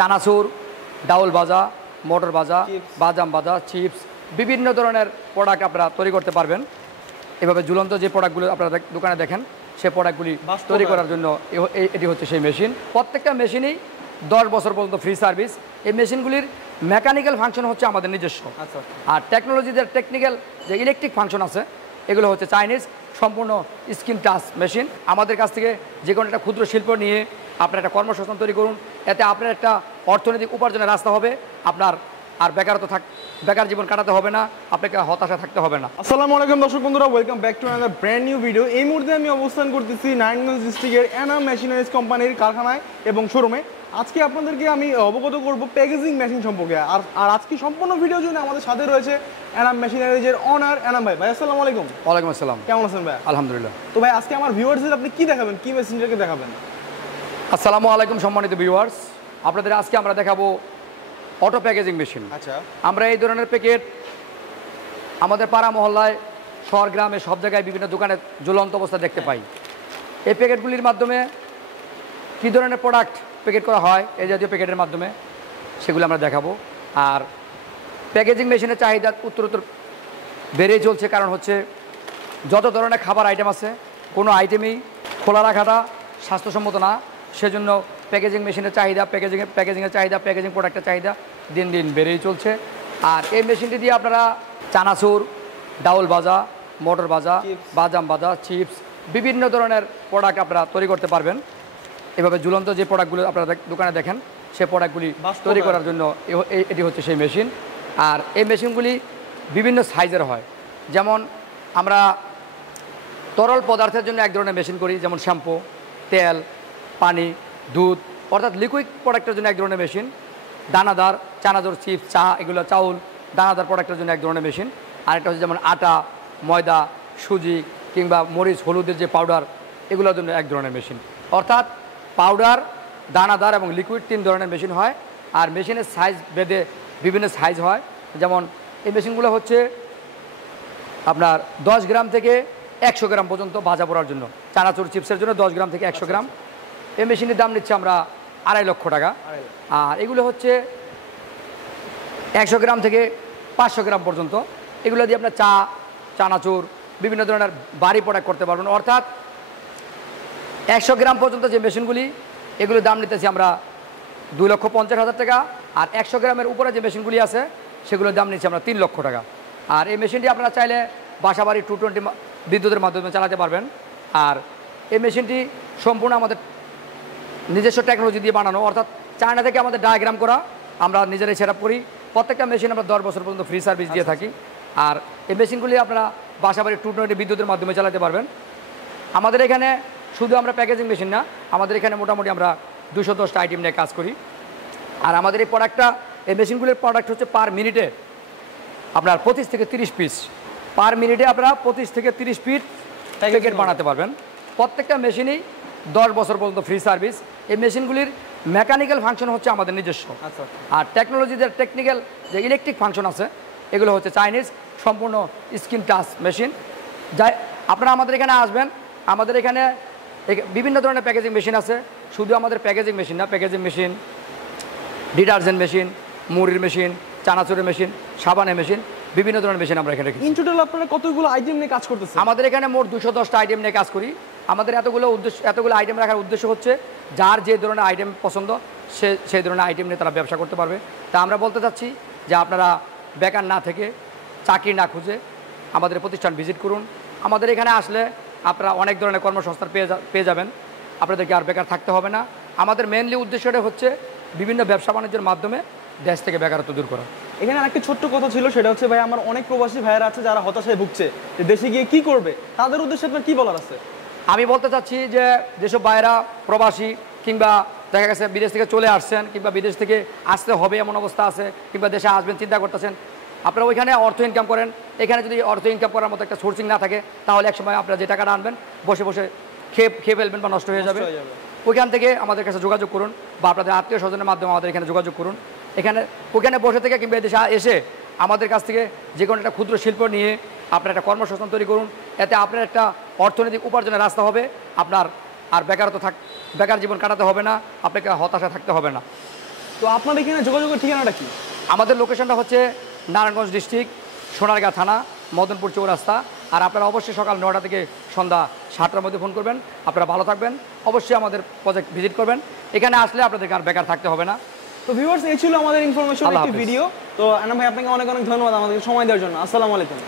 চানাচুর, ডাউল ভাজা, মটর ভাজা, বাদাম ভাজা, চিপস বিভিন্ন ধরনের প্রোডাক্ট আপনারা তৈরি করতে পারবেন। এভাবে ঝুলন্ত যে প্রোডাক্টগুলো আপনারা দোকানে দেখেন সেই প্রোডাক্টগুলি তৈরি করার জন্য এটি হচ্ছে সেই মেশিন। প্রত্যেকটা মেশিনেই 10 বছর পর্যন্ত ফ্রি সার্ভিস। এই মেশিনগুলির মেকানিক্যাল ফাংশন হচ্ছে আমাদের নিজস্ব, আর টেকনোলজিদের টেকনিক্যাল যে ইলেকট্রিক ফাংশন আছে এগুলো হচ্ছে চাইনিজ সম্পূর্ণ স্ক্রিন টাচ মেশিন। আমাদের কাছ থেকে যে কোনো একটা ক্ষুদ্র শিল্প নিয়ে আপনার একটা কর্মসংস্থান তৈরি করুন, এতে আপনার একটা অর্থনৈতিক উপার্জনের রাস্তা হবে, আপনার আর বেকার জীবন কাটাতে হবে না, আপনাকে হতাশা থাকতে হবে না। আসসালামু আলাইকুম দর্শক বন্ধুরা, welcome back to another brand new video. এই মুহূর্তে আমি অবস্থান করতেছি নারায়ণগঞ্জ ডিস্ট্রিক্টের এনাম মেশিনারিজ কোম্পানির কারখানায় এবং শোরুমে। আজকে আপনাদেরকে আমি অবগত করব প্যাকেজিং মেশিন সম্পর্কে। আর আজকে সম্পূর্ণ ভিডিওর জন্য আমাদের সাথে রয়েছে এনাম মেশিনারিজের অনার এনাম ভাই। ভাই আসসালামু আলাইকুম। ওয়ালাইকুম আসসালাম। কেমন আছেন ভাই? আলহামদুলিল্লাহ। তো ভাই আজকে আমার ভিউয়ার্সদের আপনি কি দেখাবেন, কি মেশিনটাকে দেখাবেন? আসসালামু আলাইকুম সম্মানিত ভিউয়ার্স, আপনাদের আজকে আমরা দেখাবো অটো প্যাকেজিং মেশিন। আচ্ছা, আমরা এই ধরনের প্যাকেট আমাদের পাড়া মহল্লায়, শহর গ্রামে সব জায়গায় বিভিন্ন দোকানে ঝুলন্ত অবস্থা দেখতে পাই। এই প্যাকেটগুলির মাধ্যমে কী ধরনের প্রোডাক্ট প্যাকেট করা হয় এই জাতীয় প্যাকেটের মাধ্যমে সেগুলো আমরা দেখাবো। আর প্যাকেজিং মেশিনের চাহিদা উত্তরোত্তর বেড়েই চলছে, কারণ হচ্ছে যত ধরনের খাবার আইটেম আছে কোনো আইটেমেই খোলা রাখাটা স্বাস্থ্যসম্মত না, সেজন্য প্যাকেজিং মেশিনের চাহিদা, প্যাকেজিংয়ের চাহিদা, প্যাকেজিং প্রোডাক্টের চাহিদা দিন দিন বেড়েই চলছে। আর এই মেশিনটি দিয়ে আপনারা চানাচুর, ডাউল ভাজা, মটর ভাজা, বাদাম ভাজা, চিপস বিভিন্ন ধরনের প্রোডাক্ট আপনারা তৈরি করতে পারবেন। এভাবে ঝুলন্ত যে প্রোডাক্টগুলো আপনারা দোকানে দেখেন সেই প্রোডাক্টগুলি তৈরি করার জন্য এটি হচ্ছে সেই মেশিন। আর এই মেশিনগুলি বিভিন্ন সাইজের হয়, যেমন আমরা তরল পদার্থের জন্য এক ধরনের মেশিন করি, যেমন শ্যাম্পু, তেল, পানি, দুধ অর্থাৎ লিকুইড প্রোডাক্টের জন্য এক ধরনের মেশিন। দানাদার চানাচুর, চিপস, চা এগুলো চাউল দানাদার প্রোডাক্টের জন্য এক ধরনের মেশিন। আরেকটা হচ্ছে যেমন আটা, ময়দা, সুজি কিংবা মরিচ, হলুদের যে পাউডার এগুলোর জন্য এক ধরনের মেশিন। অর্থাৎ পাউডার, দানাদার এবং লিকুইড 3 ধরনের মেশিন হয়। আর মেশিনের সাইজ বেঁধে বিভিন্ন সাইজ হয়, যেমন এই মেশিনগুলো হচ্ছে আপনার 10 গ্রাম থেকে 100 গ্রাম পর্যন্ত ভাজা পড়ার জন্য। চানাচুর চিপসের জন্য 10 গ্রাম থেকে 100 গ্রাম। এই মেশিনের দাম নিচ্ছে আমরা 2.5 লক্ষ টাকা। আর এগুলো হচ্ছে 100 গ্রাম থেকে 500 গ্রাম পর্যন্ত। এগুলো দিয়ে আপনার চা, চানাচুর বিভিন্ন ধরনের বাড়ি প্রোডাক্ট করতে পারবেন। অর্থাৎ 100 গ্রাম পর্যন্ত যে মেশিনগুলি এগুলোর দাম নিতেছি আমরা 2,50,000 টাকা। আর 100 গ্রামের উপরে যে মেশিনগুলি আছে সেগুলোর দাম নিচ্ছি আমরা 3 লক্ষ টাকা। আর এই মেশিনটি আপনারা চাইলে বাসাবাড়ি 220 বিদ্যুতের মাধ্যমে চালাতে পারবেন। আর এই মেশিনটি সম্পূর্ণ আমাদের নিজস্ব টেকনোলজি দিয়ে বানানো, অর্থাৎ চায়না থেকে আমাদের ডায়াগ্রাম করা, আমরা নিজেরাই সেট আপ করি। প্রত্যেকটা মেশিন আমরা 10 বছর পর্যন্ত ফ্রি সার্ভিস দিয়ে থাকি। আর এই মেশিনগুলি আপনারা বাসাবাড়ি 220 বিদ্যুতের মাধ্যমে চালাতে পারবেন। আমাদের এখানে শুধু আমরা প্যাকেজিং মেশিন না, আমাদের এখানে মোটামুটি আমরা 210টা আইটেম নিয়ে কাজ করি। আর আমাদের এই প্রোডাক্টটা, এই মেশিনগুলির প্রোডাক্ট হচ্ছে পার মিনিটে আপনার 25 থেকে 30 পিস। পার মিনিটে আপনারা 25 থেকে 30 পিস প্যাকেট বানাতে পারবেন। প্রত্যেকটা মেশিনই 10 বছর পর্যন্ত ফ্রি সার্ভিস। এই মেশিনগুলির মেকানিক্যাল ফাংশন হচ্ছে আমাদের নিজস্ব, আর টেকনোলজিদের টেকনিক্যাল যে ইলেকট্রিক ফাংশন আছে এগুলো হচ্ছে চাইনিজ সম্পূর্ণ স্ক্রিন টাচ মেশিন। যাই আপনারা আমাদের এখানে আসবেন, আমাদের এখানে বিভিন্ন ধরনের প্যাকেজিং মেশিন আছে। শুধু আমাদের প্যাকেজিং মেশিন না, প্যাকেজিং মেশিন, ডিটারজেন্ট মেশিন, মুড়ির মেশিন, চানাচুরের মেশিন, সাবানের মেশিন, বিভিন্ন ধরনের মেশিন আমরা এখানে রেখেছি। ইন টোটাল আপনারা কতগুলো আইটেম নিয়ে কাজ করতেছেন? আমাদের এখানে মোট 210টা আইটেম নিয়ে কাজ করি। আমাদের এতগুলো আইটেম রাখার উদ্দেশ্য হচ্ছে যার যে ধরনের আইটেম পছন্দ সেই ধরনের আইটেম নিয়ে তারা ব্যবসা করতে পারবে। তা আমরা বলতে চাচ্ছি যে আপনারা বেকার না থেকে, চাকরি না খুঁজে আমাদের প্রতিষ্ঠান ভিজিট করুন। আমাদের এখানে আসলে আপনারা অনেক ধরনের কর্মসংস্থান পেয়ে যাবেন, আপনাদেরকে আর বেকার থাকতে হবে না। আমাদের মেনলি উদ্দেশ্যটা হচ্ছে বিভিন্ন ব্যবসা বাণিজ্যের মাধ্যমে দেশ থেকে বেকারত্ব দূর করা। এখানে আরেকটি ছোট্ট কথা ছিল, সেটা হচ্ছে ভাই আমার অনেক প্রবাসী ভাইয়েরা আছে যারা হতাশায় ভুগছে যে দেশে গিয়ে কি করবে, তাদের উদ্দেশ্যে আপনার কি বলার আছে? আমি বলতে চাচ্ছি যে যেসব ভাইয়েরা প্রবাসী কিংবা দেখা গেছে বিদেশ থেকে চলে আসছেন কিংবা বিদেশ থেকে আসতে হবে এমন অবস্থা আছে, কিংবা দেশে আসবেন চিন্তা করতেছেন, আপনারা ওইখানে অর্থ ইনকাম করেন। এখানে যদি অর্থ ইনকাম করার মতো একটা সোর্সিং না থাকে তাহলে একসময় আপনারা যে টাকাটা আনবেন বসে বসে খেয়ে ফেলবেন বা নষ্ট হয়ে যাবে। ওইখান থেকে আমাদের কাছে যোগাযোগ করুন বা আপনাদের আত্মীয় স্বজনের মাধ্যমে আমাদের এখানে যোগাযোগ করুন। ওখানে বসে থেকে কিংবা দেশে এসে আমাদের কাছ থেকে যে কোনো একটা ক্ষুদ্র শিল্প নিয়ে আপনার একটা কর্মসংস্থান তৈরি করুন, এতে আপনার একটা অর্থনৈতিক উপার্জনের রাস্তা হবে, আপনার আর বেকার জীবন কাটাতে হবে না, আপনাকে হতাশা থাকতে হবে না। তো আপনার এখানে যোগাযোগের ঠিকানাটা কি? আমাদের লোকেশনটা হচ্ছে নারায়ণগঞ্জ ডিস্ট্রিক্ট, সোনারগাঁ থানা, মদনপুর চৌরাস্তা। আর আপনারা অবশ্যই সকাল 9টা থেকে সন্ধ্যা 7টার মধ্যে ফোন করবেন। আপনারা ভালো থাকবেন, অবশ্যই আমাদের প্রজেক্ট ভিজিট করবেন। এখানে আসলে আপনাদেরকে আর বেকার থাকতে হবে না। তো ভিউয়ার্স, এই ছিল আমাদের ইনফরমেশন আল্লাহ একটি হাফেজ। ভিডিও। তো আনাম ভাই, আপনাকে অনেক অনেক ধন্যবাদ আমাদেরকে সময় দেওয়ার জন্য। আসসালামু আলাইকুম।